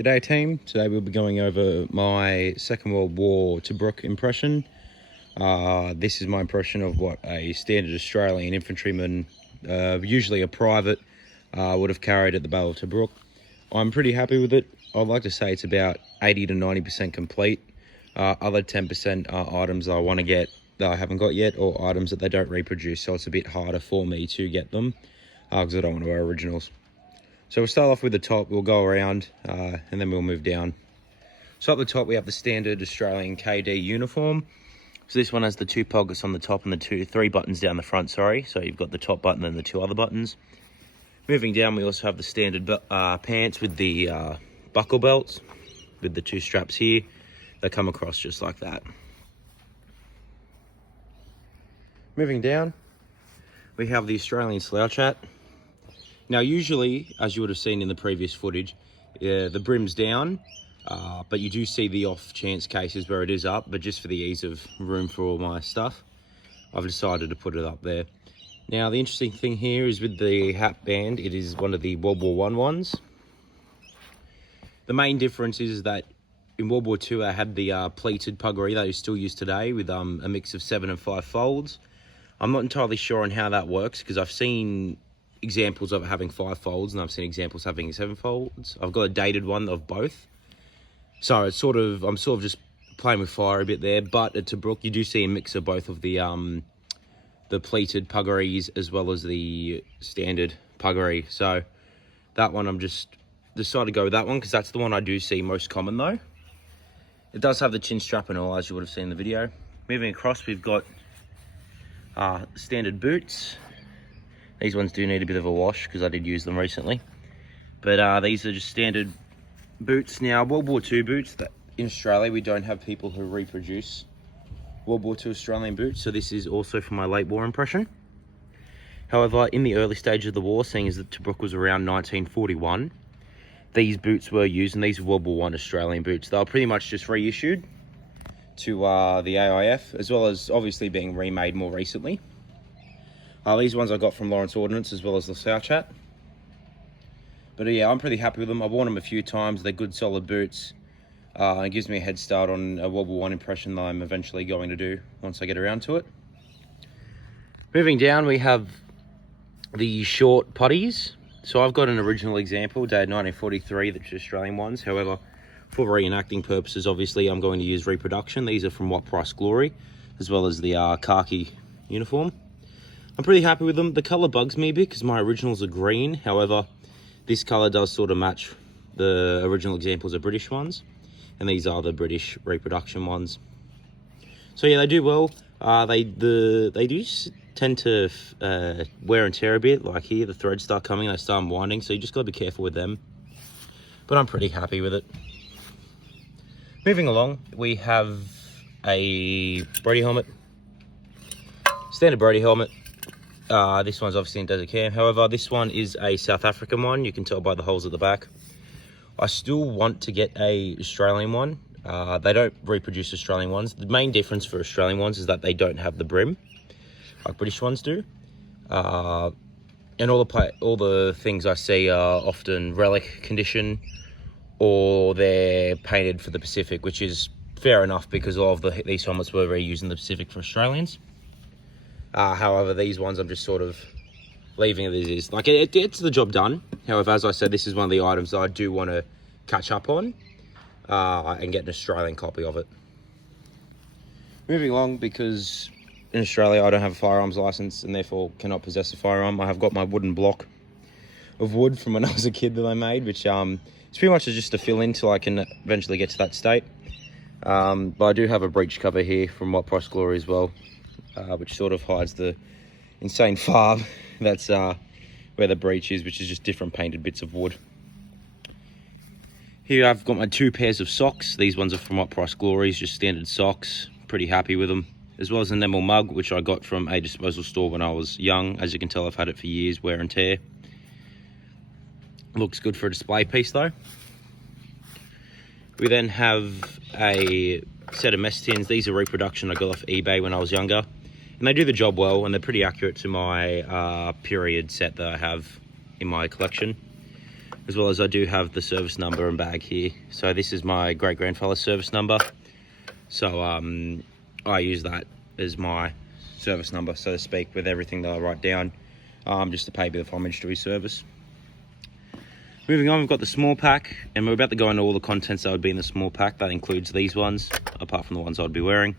G'day team, today we'll be going over my Second World War Tobruk impression. This is my impression of what a standard Australian infantryman, usually a private, would have carried at the Battle of Tobruk. I'm pretty happy with it. I'd like to say it's about 80 to 90% complete. Other 10% are items I want to get that I haven't got yet, or items that they don't reproduce, so it's a bit harder for me to get them because I don't want to wear originals. So we'll start off with the top, we'll go around and then we'll move down. So up the top we have the standard Australian KD uniform. So this one has the two pockets on the top and the three buttons down the front, sorry. So you've got the top button and the two other buttons. Moving down we also have the standard pants with the buckle belts with the two straps here. They come across just like that. Moving down, we have the Australian slouch hat. Now, usually, as you would have seen in the previous footage, the brim's down, but you do see the off chance cases where it is up, but just for the ease of room for all my stuff, I've decided to put it up there. Now, the interesting thing here is with the hat band, it is one of the World War I ones. The main difference is that in World War II, I had the pleated puggaree that is still used today with a mix of 7 and 5 folds. I'm not entirely sure on how that works because I've seen examples of it having 5 folds and I've seen examples having 7 folds. I've got a dated one of both, so it's I'm sort of just playing with fire a bit there. But at Tobruk you do see a mix of both of the pleated puggarees as well as the standard puggaree. So that one I'm just decided to go with that one because that's the one I do see most common though. It does have the chin strap and all, as you would have seen in the video. Moving across, we've got standard boots. These ones do need a bit of a wash because I did use them recently. But these are just standard boots. Now, World War II boots, that in Australia, we don't have people who reproduce World War II Australian boots. So this is also for my late war impression. However, in the early stage of the war, seeing as that Tobruk was around 1941, these boots were used, and these were World War I Australian boots. They were pretty much just reissued to the AIF, as well as obviously being remade more recently. These ones I got from Lawrence Ordnance as well as the slouch hat. But yeah, I'm pretty happy with them. I've worn them a few times. They're good solid boots. It gives me a head start on a World War I impression that I'm eventually going to do once I get around to it. Moving down, we have the short putties. So I've got an original example dated 1943, that's Australian ones. However, for reenacting purposes, obviously I'm going to use reproduction. These are from What Price Glory, as well as the khaki uniform. I'm pretty happy with them. The colour bugs me a bit because my originals are green. However, this colour does sort of match the original examples of British ones. And these are the British reproduction ones. So yeah, they do well. They do tend to wear and tear a bit. Like here, the threads start coming, they start unwinding. So you just got to be careful with them. But I'm pretty happy with it. Moving along, we have a Brody helmet. Standard Brody helmet. This one's obviously in desert cam. However, this one is a South African one. You can tell by the holes at the back. I still want to get a Australian one. They don't reproduce Australian ones. The main difference for Australian ones is that they don't have the brim like British ones do. And all the things I see are often relic condition, or they're painted for the Pacific, which is fair enough because all of these helmets were reused in the Pacific for Australians. However, these ones I'm just sort of leaving it as is. Like, it gets the job done. However, as I said, this is one of the items that I do want to catch up on and get an Australian copy of it. Moving along, because in Australia I don't have a firearms license and therefore cannot possess a firearm. I have got my wooden block of wood from when I was a kid that I made, which it's pretty much just a fill in till I can eventually get to that state. But I do have a breech cover here from What Price Glory as well, which sort of hides the insane farb that's where the breech is, which is just different painted bits of wood. Here I've got my 2 pairs of socks. These ones are from What Price Glory, just standard socks. Pretty happy with them. As well as an enamel mug, which I got from a disposal store when I was young. As you can tell, I've had it for years, wear and tear. Looks good for a display piece though. We then have a set of mess tins. These are reproduction I got off eBay when I was younger. And they do the job well, and they're pretty accurate to my period set that I have in my collection. as well as I do have the service number and bag here. So this is my great-grandfather's service number. So I use that as my service number, so to speak, with everything that I write down, just to pay a bit of homage to his service. Moving on, we've got the small pack, and we're about to go into all the contents that would be in the small pack. That includes these ones, apart from the ones I'd be wearing.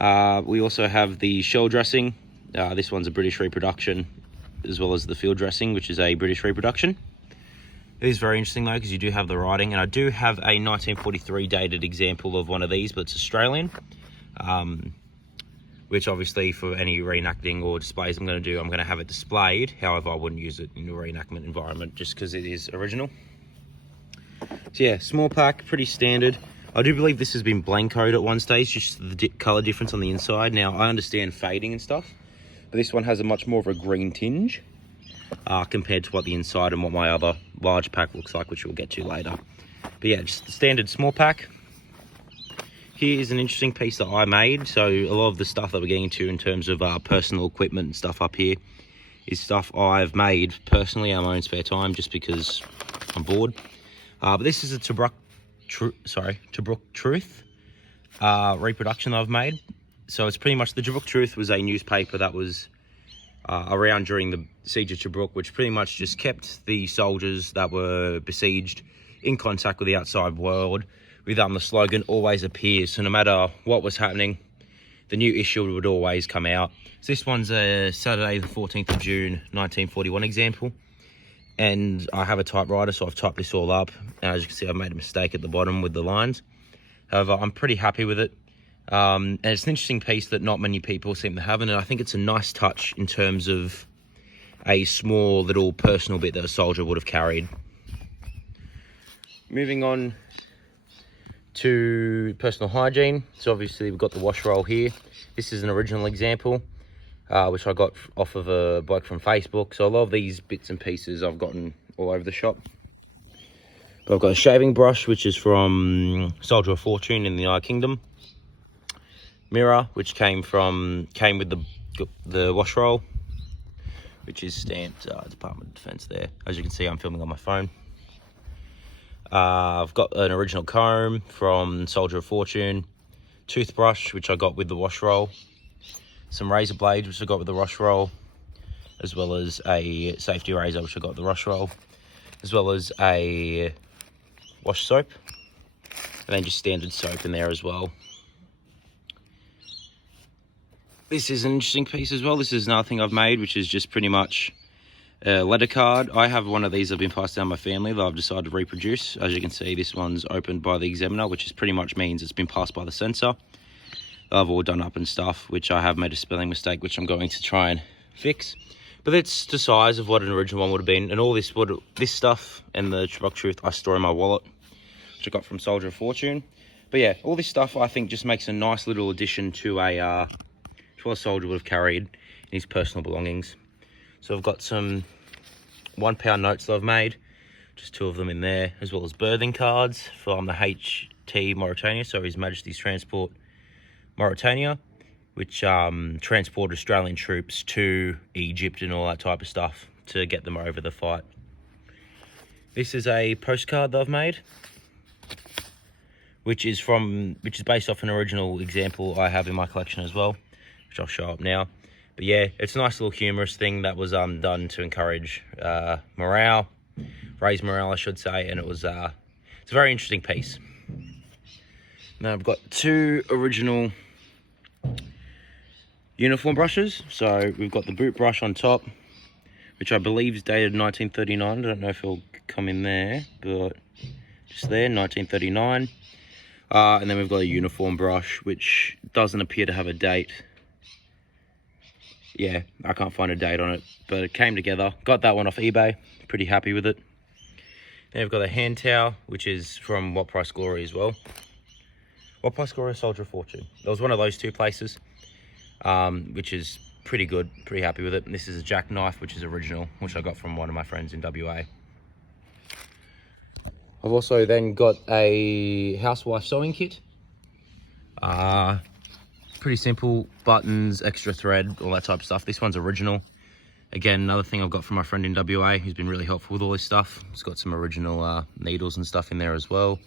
We also have the shell dressing. This one's a British reproduction, as well as the field dressing, which is a British reproduction. It is very interesting though, because you do have the writing, and I do have a 1943 dated example of one of these, but it's Australian. Which obviously for any reenacting or displays I'm going to do, I'm going to have it displayed. However, I wouldn't use it in a reenactment environment just because it is original. So yeah, small pack, pretty standard. I do believe this has been blancoed at one stage, just the colour difference on the inside. Now, I understand fading and stuff, but this one has a much more of a green tinge compared to what the inside and what my other large pack looks like, which we'll get to later. But yeah, just the standard small pack. Here is an interesting piece that I made. So a lot of the stuff that we're getting to in terms of personal equipment and stuff up here is stuff I've made personally in my own spare time, just because I'm bored. But this is a Tobruk Truth reproduction that I've made. So it's pretty much, the Tobruk Truth was a newspaper that was around during the Siege of Tobruk, which pretty much just kept the soldiers that were besieged in contact with the outside world, with the slogan "always appears." So no matter what was happening, the new issue would always come out. So this one's a Saturday the 14th of June 1941 example, and I have a typewriter, so I've typed this all up, and as you can see, I've made a mistake at the bottom with the lines. However, I'm pretty happy with it, and it's an interesting piece that not many people seem to have, and I think it's a nice touch in terms of a small little personal bit that a soldier would have carried. Moving on to personal hygiene. So obviously we've got the wash roll here. This is an original example, which I got off of a bloke from Facebook. So a lot of these bits and pieces I've gotten all over the shop. But I've got a shaving brush, which is from Soldier of Fortune in the United Kingdom. Mirror, which came with the wash roll, which is stamped Department of Defence there. As you can see, I'm filming on my phone. I've got an original comb from Soldier of Fortune, toothbrush, which I got with the wash roll, some razor blades, which I got with the wash roll, as well as a safety razor, which I got with the wash roll, as well as a wash soap, and then just standard soap in there as well. This is an interesting piece as well. This is another thing I've made, which is just pretty much a letter card. I have one of these that have been passed down my family that I've decided to reproduce. As you can see, this one's opened by the examiner, which is pretty much means it's been passed by the censor. I've all done up and stuff, which I have made a spelling mistake, which I'm going to try and fix. But it's the size of what an original one would have been. And all this stuff and the Tobruk Truth I store in my wallet, which I got from Soldier of Fortune. But yeah, all this stuff I think just makes a nice little addition to what a soldier would have carried in his personal belongings. So I've got some £1 notes that I've made, just 2 of them in there, as well as birthing cards from the HT Mauritania, so His Majesty's Transport Mauritania, which transported Australian troops to Egypt and all that type of stuff to get them over the fight. This is a postcard that I've made, which is based off an original example I have in my collection as well, which I'll show up now. But yeah, it's a nice little humorous thing that was done to encourage morale, raise morale, I should say, and it's a very interesting piece. Now I've got 2 original uniform brushes. So we've got the boot brush on top, which I believe is dated 1939. I don't know if it'll come in there, but just there, 1939. And then we've got a uniform brush, which doesn't appear to have a date. Yeah, I can't find a date on it, but it came together. Got that one off eBay, pretty happy with it. Then we've got a hand towel, which is from What Price Glory as well. What Price Glory or Soldier of Fortune? There was one of those 2 places, which is pretty good, pretty happy with it. And this is a jackknife, which is original, which I got from one of my friends in WA. I've also then got a housewife sewing kit. Pretty simple, buttons, extra thread, all that type of stuff. This one's original, Again, another thing I've got from my friend in WA who's been really helpful with all this stuff. It's got some original needles and stuff in there as well.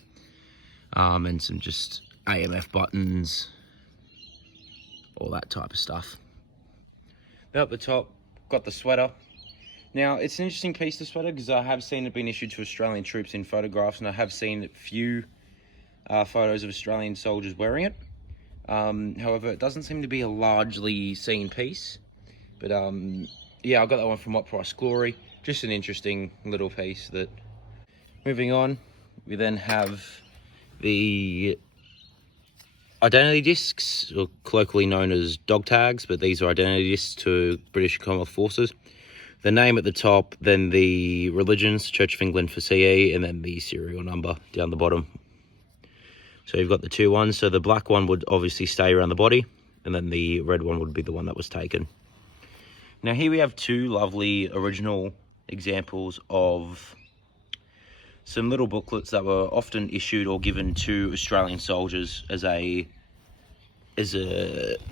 And some just AMF buttons, all that type of stuff. Then up the top, got the sweater. Now, it's an interesting piece, the sweater, because I have seen it being issued to Australian troops in photographs, and I have seen a few photos of Australian soldiers wearing it. However, it doesn't seem to be a largely seen piece. But yeah, I got that one from What Price Glory. Just an interesting little piece. That. Moving on, we then have the identity discs, or colloquially known as dog tags, but these are identity discs to British Commonwealth Forces. The name at the top, then the religions, Church of England for CE, and then the serial number down the bottom. So you've got the two ones. So the black one would obviously stay around the body, and then the red one would be the one that was taken. Now here we have two lovely original examples of some little booklets that were often issued or given to Australian soldiers as a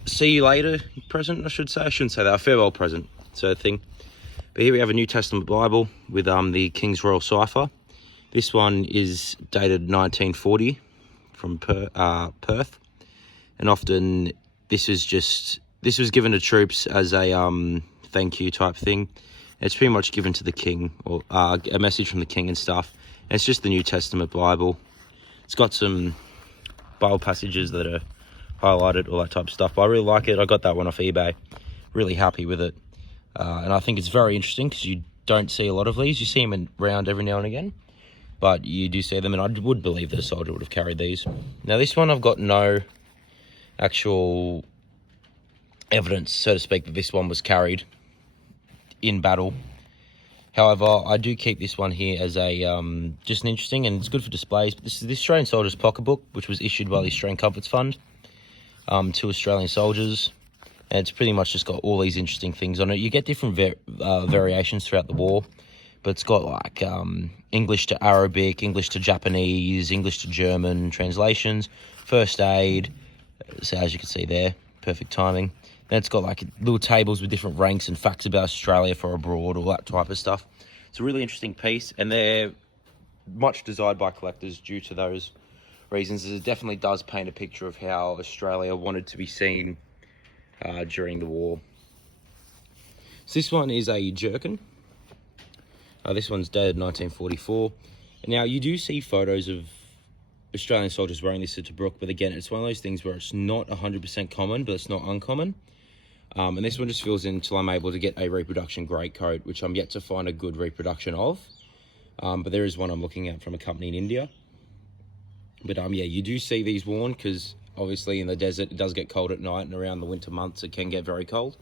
see you later present, I should say. I shouldn't say that, a farewell present sort of thing. But here we have a New Testament Bible with the King's Royal Cipher. This one is dated 1940 from Perth. And often this was given to troops as a thank you type thing. It's pretty much given to the king, or a message from the king and stuff. And it's just the New Testament Bible. It's got some Bible passages that are highlighted, all that type of stuff. But I really like it. I got that one off eBay. Really happy with it. And I think it's very interesting because you don't see a lot of these. You see them around every now and again, but you do see them, and I would believe that a soldier would have carried these. Now this one, I've got no actual evidence, so to speak, that this one was carried in battle. However, I do keep this one here as a just an interesting, and it's good for displays. But this is the Australian Soldier's Pocketbook, which was issued by the Australian Comforts Fund to Australian soldiers. And it's pretty much just got all these interesting things on it. You get different variations throughout the war, but it's got like English to Arabic, English to Japanese, English to German translations, first aid, so as you can see there, perfect timing. Then it's got like little tables with different ranks and facts about Australia for abroad, all that type of stuff. It's a really interesting piece, and they're much desired by collectors due to those reasons, as it definitely does paint a picture of how Australia wanted to be seen during the war. So this one is a jerkin. This one's dated 1944. And now you do see photos of Australian soldiers wearing this at Tobruk, but again, it's one of those things where it's not 100% common, but it's not uncommon. And this one just fills in until I'm able to get a reproduction greatcoat, which I'm yet to find a good reproduction of. But there is one I'm looking at from a company in India. But yeah, you do see these worn because obviously in the desert it does get cold at night, and around the winter months it can get very cold.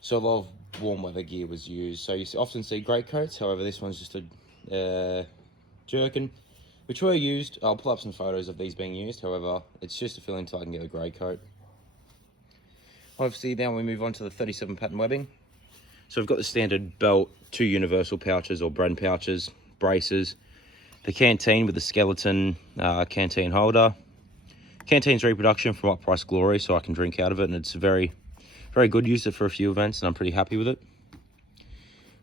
So a lot of warm weather gear was used. So you often see greatcoats. However, this one's just a jerkin, which were used. I'll pull up some photos of these being used. However, it's just to fill in until I can get a greatcoat. Obviously, now we move on to the 37 pattern webbing. So we've got the standard belt, 2 universal pouches or Bren pouches, braces, the canteen with the skeleton canteen holder. Canteen's reproduction from What Price Glory, so I can drink out of it, and it's very, very good. Used it for a few events, and I'm pretty happy with it.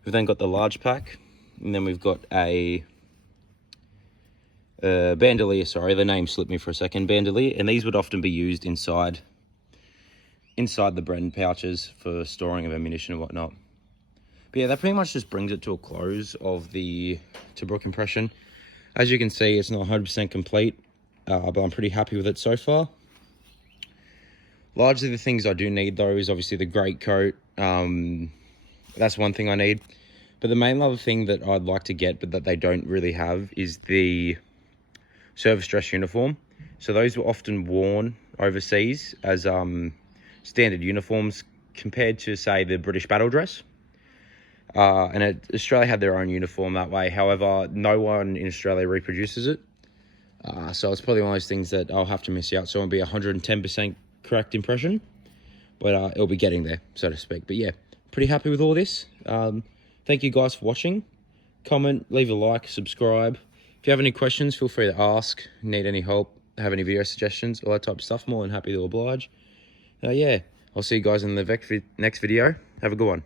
We've then got the large pack, and then we've got a bandolier. Sorry, the name slipped me for a second. Bandolier, and these would often be used inside the Bren pouches for storing of ammunition and whatnot. But yeah, that pretty much just brings it to a close of the Tobruk impression. As you can see, it's not 100% complete. But I'm pretty happy with it so far. Largely the things I do need though is obviously the greatcoat. That's one thing I need. But the main other thing that I'd like to get, but that they don't really have, is the service dress uniform. So those were often worn overseas as standard uniforms compared to, say, the British battle dress. And Australia had their own uniform that way. However, no one in Australia reproduces it. So it's probably one of those things that I'll have to miss out. So it won't be 110% correct impression, but it'll be getting there, so to speak. But yeah, pretty happy with all this. Thank you guys for watching. Comment, leave a like, subscribe. If you have any questions, feel free to ask. Need any help, have any video suggestions, all that type of stuff, more than happy to oblige. Yeah, I'll see you guys in the next video. Have a good one.